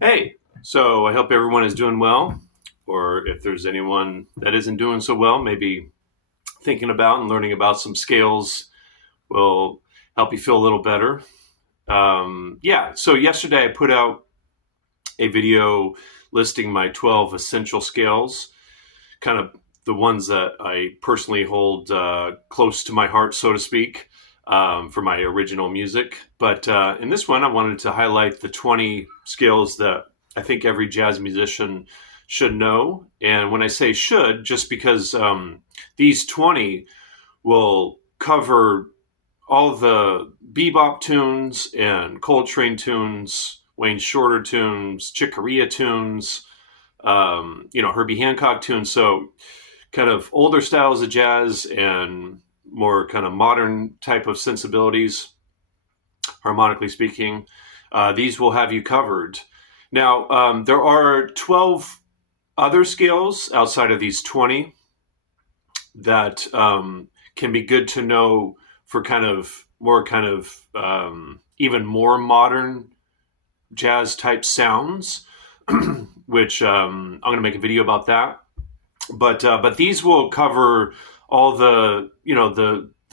Hey, so I hope everyone is doing well, or if there's anyone that isn't doing so well, maybe thinking about and learning about some scales will help you feel a little better. Yeah, so yesterday I put out a video listing my 12 essential scales, kind of the ones that I personally hold close to my heart, so to speak, for my original music. But in this one, I wanted to highlight the 20 scales that I think every jazz musician should know. And when I say should, just because these 20 will cover all the bebop tunes and Coltrane tunes, Wayne Shorter tunes, Chick Corea tunes, Herbie Hancock tunes. So kind of older styles of jazz and more kind of modern type of sensibilities, harmonically speaking. These will have you covered. Now, there are 12 other scales outside of these 20 that can be good to know for even more modern jazz type sounds, which I'm going to make a video about that. But these will cover all the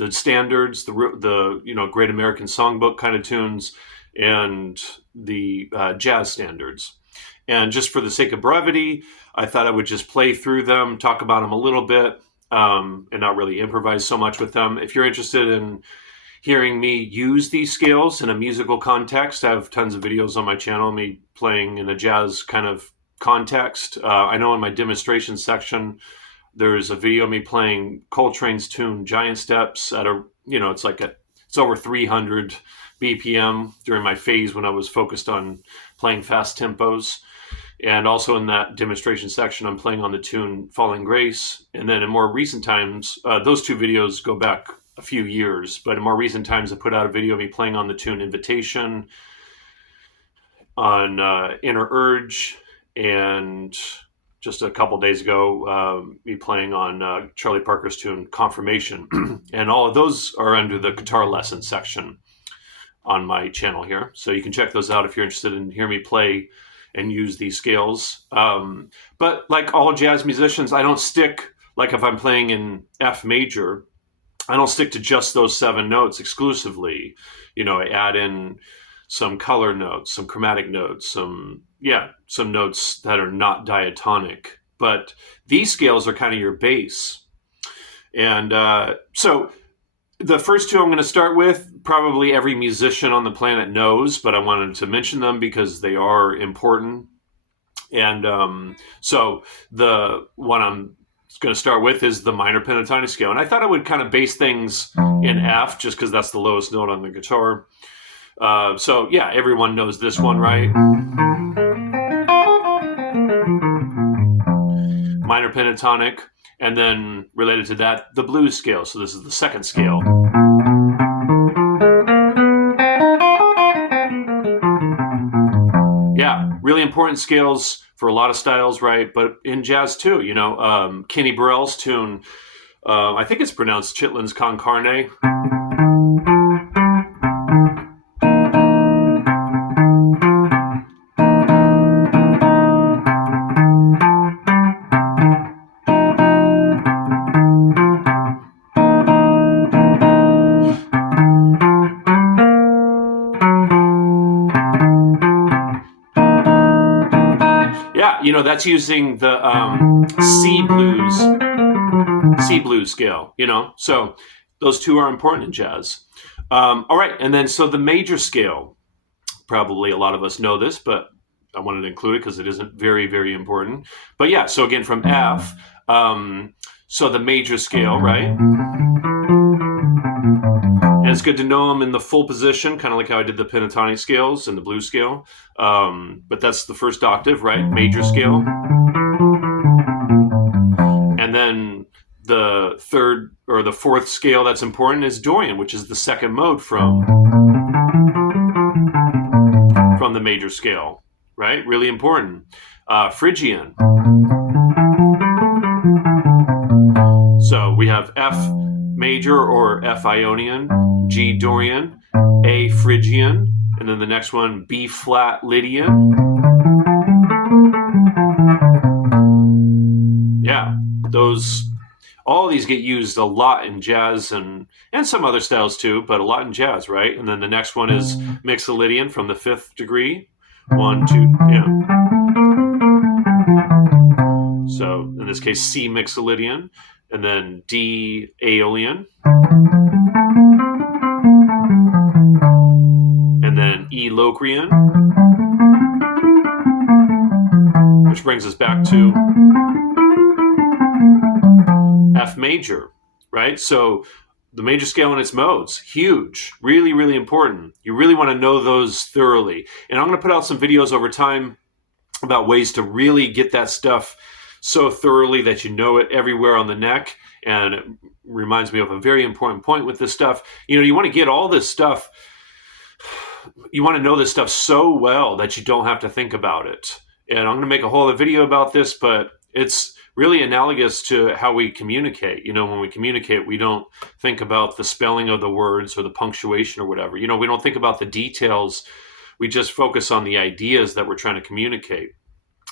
standards, the Great American Songbook kind of tunes, and the jazz standards. And just for the sake of brevity, I thought I would just play through them, talk about them a little bit, and not really improvise so much with them. If you're interested in hearing me use these scales in a musical context, I have tons of videos on my channel, me playing in a jazz kind of context. I know in my demonstration section, there's a video of me playing Coltrane's tune Giant Steps at it's over 300 BPM during my phase when I was focused on playing fast tempos. And also in that demonstration section, I'm playing on the tune Falling Grace. And then in more recent times, those two videos go back a few years, but in more recent times, I put out a video of me playing on the tune Invitation, on Inner Urge, and just a couple days ago, me playing on Charlie Parker's tune Confirmation. And all of those are under the guitar lesson section on my channel here. So you can check those out if you're interested in hearing me play and use these scales. But like all jazz musicians, I don't stick, like if I'm playing in F major, I don't stick to just those 7 notes exclusively. I add in some color notes, some chromatic notes, some notes that are not diatonic. But these scales are kind of your base. And so the first 2 I'm going to start with, probably every musician on the planet knows, but I wanted to mention them because they are important. And so the one I'm going to start with is the minor pentatonic scale. And I thought I would kind of base things in F just because that's the lowest note on the guitar. So yeah, everyone knows this one, right? Minor pentatonic. And then related to that, the blues scale. So this is the second scale. Yeah, really important scales for a lot of styles, right? But in jazz too, Kenny Burrell's tune, I think it's pronounced Chitlin's Con Carne. Yeah, that's using the C blues scale, So those 2 are important in jazz. All right, and then so the major scale, probably a lot of us know this, but I wanted to include it because it isn't very, very important. But yeah, so again, from F, so the major scale, right? And it's good to know them in the full position, kind of like how I did the pentatonic scales and the blues scale. But that's the first octave, right? Major scale. And then the third or the fourth scale that's important is Dorian, which is the second mode from the major scale, right? Really important. Phrygian. So we have F major or F Ionian, G Dorian, A Phrygian, And then the next one, B flat Lydian. Yeah, all these get used a lot in jazz and some other styles too, but a lot in jazz, right? And then the next one is Mixolydian from the 5th degree. 1, 2, yeah. So in this case, C Mixolydian, and then D Aeolian, and then E Locrian, which brings us back to F major, right? So the major scale and its modes, huge, really, really important. You really want to know those thoroughly. And I'm going to put out some videos over time about ways to really get that stuff so thoroughly that you know it everywhere on the neck. And it reminds me of a very important point with this stuff. You want to get all this stuff, you want to know this stuff so well that you don't have to think about it. And I'm going to make a whole other video about this, but it's really analogous to how we communicate. When we communicate, we don't think about the spelling of the words or the punctuation or whatever. We don't think about the details. We just focus on the ideas that we're trying to communicate.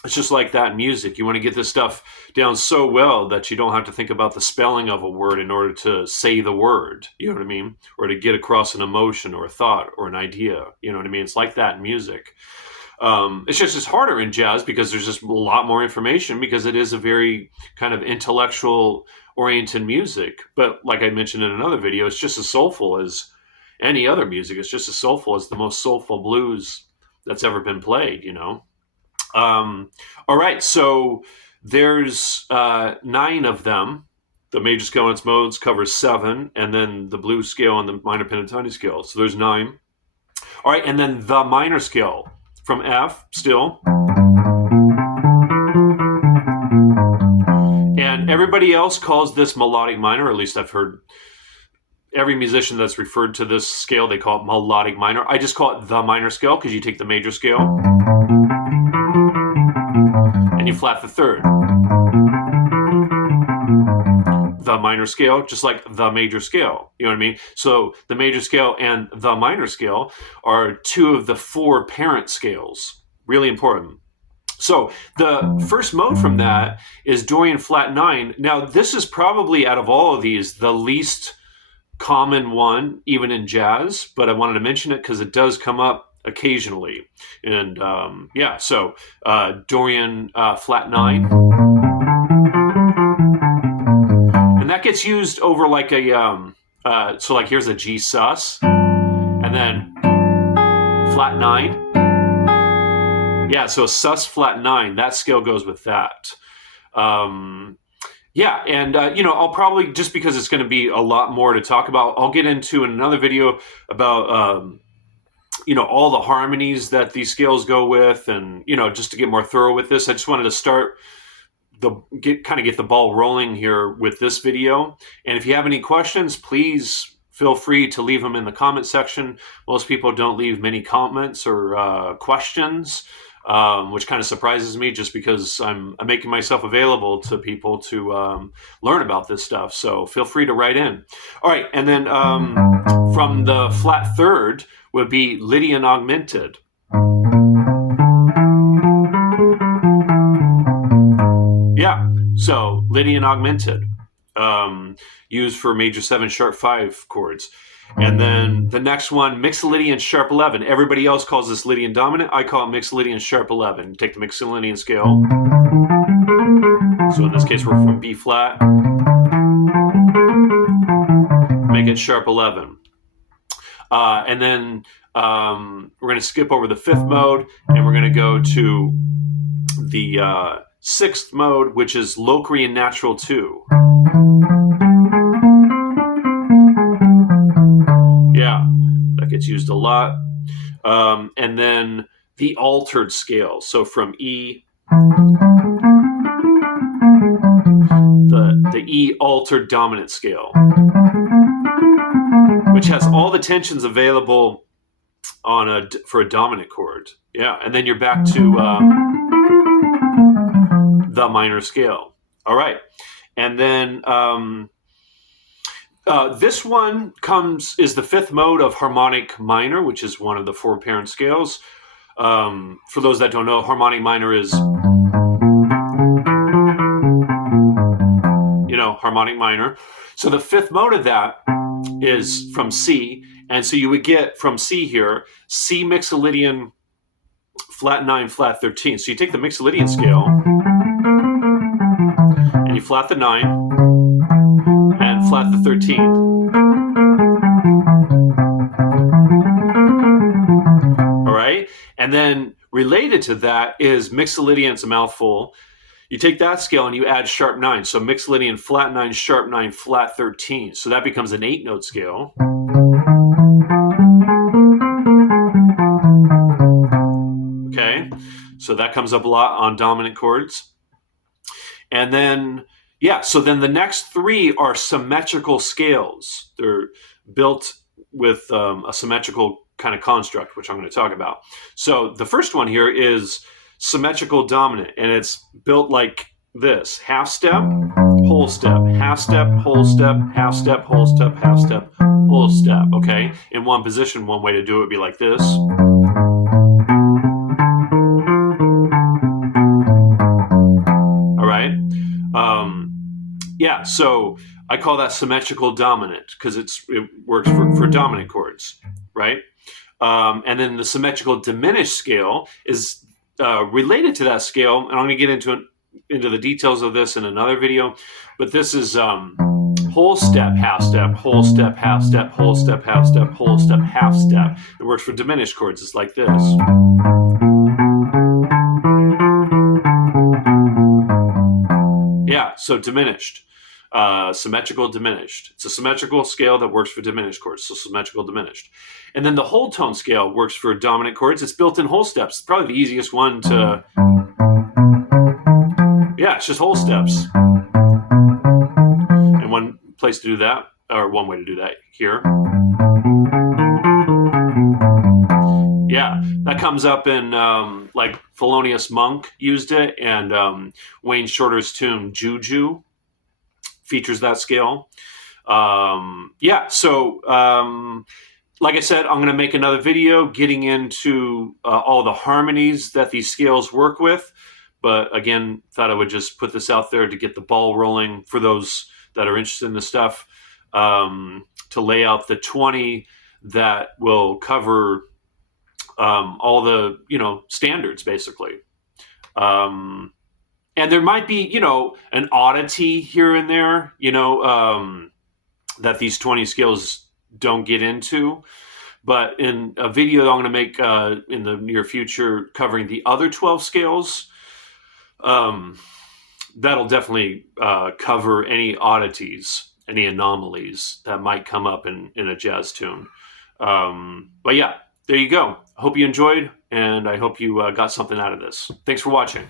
It's just like that in music. You want to get this stuff down so well that you don't have to think about the spelling of a word in order to say the word, you know what I mean? Or to get across an emotion or a thought or an idea, you know what I mean? It's like that in music. It's harder in jazz because there's just a lot more information because it is a very kind of intellectual oriented music. But like I mentioned in another video, it's just as soulful as any other music. It's just as soulful as the most soulful blues that's ever been played, All right, so there's 9 of them. The major scale and its modes covers 7, and then the blues scale and the minor pentatonic scale. So there's 9. All right, and then the minor scale from F still. And everybody else calls this melodic minor, or at least I've heard every musician that's referred to this scale, they call it melodic minor. I just call it the minor scale because you take the major scale and you flat the 3rd. The minor scale, just like the major scale. You know what I mean? So the major scale and the minor scale are 2 of the 4 parent scales. Really important. So the first mode from that is Dorian flat 9. Now, this is probably, out of all of these, the least common one, even in jazz, but I wanted to mention it because it does come up occasionally. And so Dorian flat 9. And that gets used over like so like here's a G sus, and then flat 9. Yeah, so a sus flat 9, that scale goes with that. I'll probably, just because it's going to be a lot more to talk about, I'll get into in another video about, all the harmonies that these scales go with, and, just to get more thorough with this. I just wanted to start get the ball rolling here with this video. And if you have any questions, please feel free to leave them in the comment section. Most people don't leave many comments or questions, which kind of surprises me, just because I'm making myself available to people to learn about this stuff. So feel free to write in. All right, and then from the flat 3rd would be Lydian augmented. Yeah, so Lydian augmented, used for major 7 sharp 5 chords. And then the next one, Mixolydian sharp 11. Everybody else calls this Lydian dominant. I call it Mixolydian sharp 11. Take the Mixolydian scale. So in this case, we're from B flat. Make it sharp 11. And then we're going to skip over the 5th mode, and we're going to go to the 6th mode, which is Locrian natural 2. Yeah, that gets used a lot. And then the altered scale. So from E, the E altered dominant scale, which has all the tensions available for a dominant chord. Yeah, and then you're back to the minor scale. All right, and then This one is the fifth mode of harmonic minor, which is one of the four parent scales. For those that don't know, harmonic minor is, harmonic minor. So the fifth mode of that is from C, and so you would get from C here, C mixolydian, flat 9, flat 13. So you take the mixolydian scale, and you flat the 9, and flat the 13. All right? And then related to that is mixolydian, it's a mouthful. You take that scale and you add sharp 9. So mixolydian, flat 9, sharp 9, flat 13. So that becomes an 8-note scale. Okay? So that comes up a lot on dominant chords. And then, so then the next three are symmetrical scales. They're built with a symmetrical kind of construct, which I'm going to talk about. So the first one here is symmetrical dominant, and it's built like this: half step, whole step, half step, whole step, half step, whole step, half step, whole step. Okay, in one position, one way to do it would be like this. All right. So I call that symmetrical dominant because it works for dominant chords, right? And then the symmetrical diminished scale is related to that scale, and I'm going to get into the details of this in another video. But this is whole step, half step, whole step, half step, whole step, half step, whole step, half step. It works for diminished chords. It's like this. So diminished. Symmetrical diminished. It's a symmetrical scale that works for diminished chords, so symmetrical diminished. And then the whole tone scale works for dominant chords. It's built in whole steps. It's probably the easiest one to... it's just whole steps. And one place to do that, or one way to do that here. That comes up in, like, Thelonious Monk used it, and Wayne Shorter's tune Juju features that scale. Like I said, I'm going to make another video getting into all the harmonies that these scales work with. But again, thought I would just put this out there to get the ball rolling for those that are interested in this stuff, to lay out the 20 that will cover all the, standards, basically. And there might be, an oddity here and there, that these 20 scales don't get into. But in a video I'm going to make in the near future covering the other 12 scales, that'll definitely cover any oddities, any anomalies that might come up in a jazz tune. But there you go. I hope you enjoyed, and I hope you got something out of this. Thanks for watching.